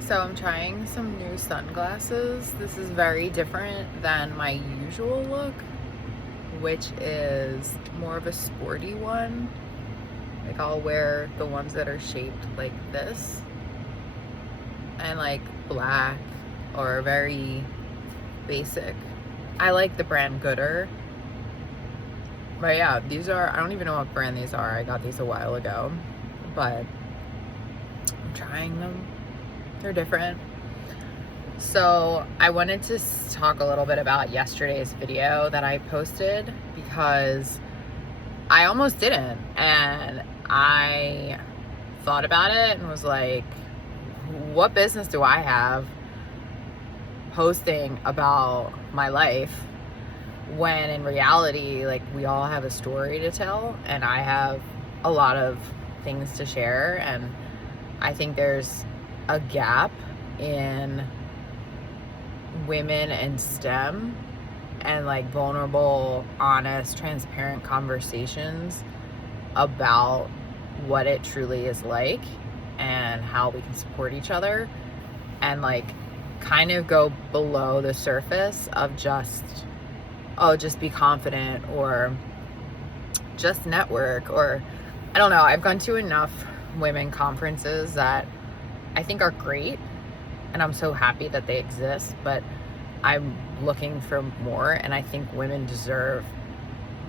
So I'm trying some new sunglasses. This is very different than my usual look, which is more of a sporty one. Like I'll wear the ones that are shaped like this and like black or very basic. I like the brand Gooder. But yeah, these are, I don't even know what brand these are. I got these a while ago, but I'm trying them. They're different. So I wanted to talk a little bit about yesterday's video that I posted because I almost didn't. And I thought about it and was like, what business do I have posting about my life when in reality, like, we all have a story to tell and I have a lot of things to share. And I think there's a gap in women in STEM and like vulnerable, honest, transparent conversations about what it truly is like and how we can support each other and like kind of go below the surface of just be confident or just network, or I don't know. I've gone to enough women conferences that I think are great and I'm so happy that they exist, but I'm looking for more, and I think women deserve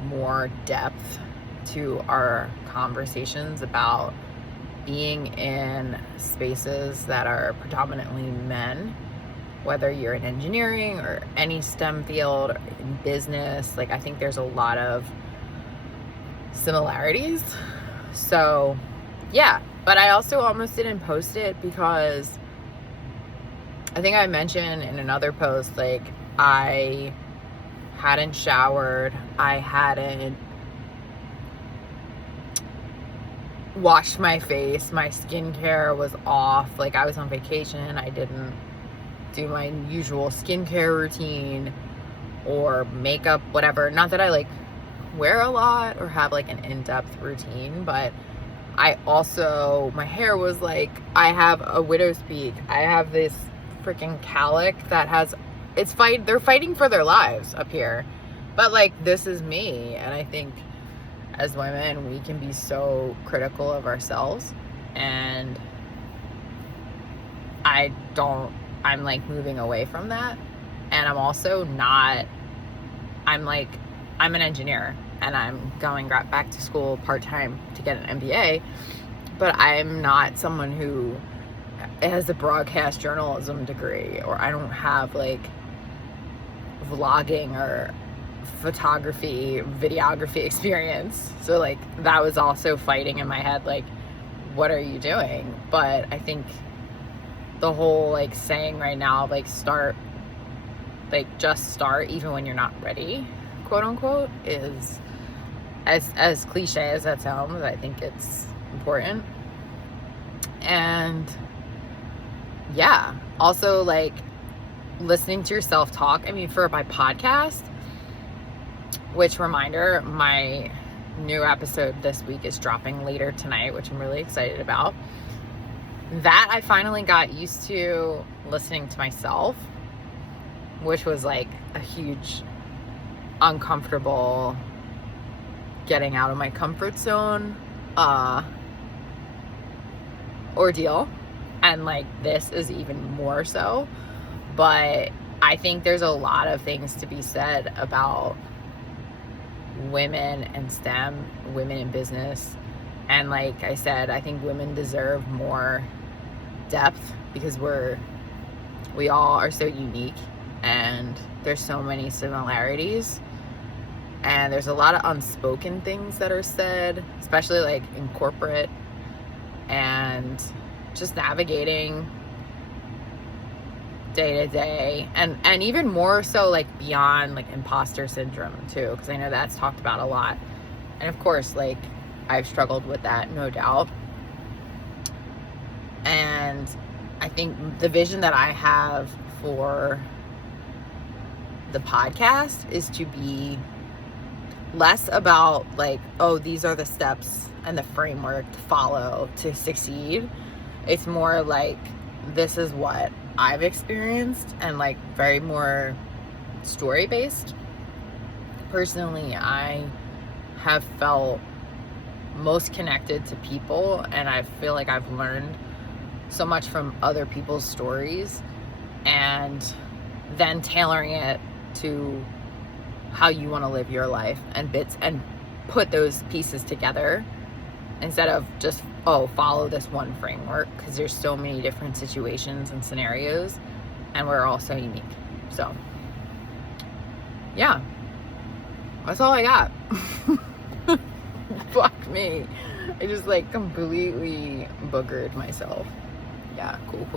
more depth to our conversations about being in spaces that are predominantly men, whether you're in engineering or any STEM field or in business. Like, I think there's a lot of similarities. So yeah, but I also almost didn't post it because I think I mentioned in another post, like, I hadn't showered, I hadn't washed my face, my skincare was off, like I was on vacation, I didn't do my usual skincare routine or makeup, whatever. Not that I like wear a lot or have like an in-depth routine, but I also, my hair was like, I have a widow's peak. I have this freaking cowlick that has, they're fighting for their lives up here. But like, this is me. And I think as women, we can be so critical of ourselves. And I'm like moving away from that. And I'm also not, I'm an engineer and I'm going back to school part-time to get an MBA, but I'm not someone who has a broadcast journalism degree, or I don't have like vlogging or photography, videography experience. So like, that was also fighting in my head, like, what are you doing? But I think the whole like saying right now, like, just start even when you're not ready, quote unquote, is as cliche as that sounds, I think it's important. And yeah, also like listening to yourself talk. I mean, for my podcast, which, reminder, my new episode this week is dropping later tonight, which I'm really excited about. That I finally got used to listening to myself, which was like a huge uncomfortable getting out of my comfort zone ordeal. And like, this is even more so. But I think there's a lot of things to be said about women in STEM, women in business. And like I said, I think women deserve more depth because we all are so unique and there's so many similarities. And there's a lot of unspoken things that are said, especially like in corporate, and just navigating day to day, and even more so like beyond like imposter syndrome too, because I know that's talked about a lot. And of course, like, I've struggled with that, no doubt. And I think the vision that I have for the podcast is to be less about like, oh, these are the steps and the framework to follow to succeed. It's more like, this is what I've experienced, and like very more story based. Personally, I have felt most connected to people, and I feel like I've learned so much from other people's stories, and then tailoring it to how you want to live your life, and put those pieces together instead of just follow this one framework, because there's so many different situations and scenarios, and we're all so unique. So yeah, that's all I got. Fuck me, I just like completely boogered myself. Yeah, cool.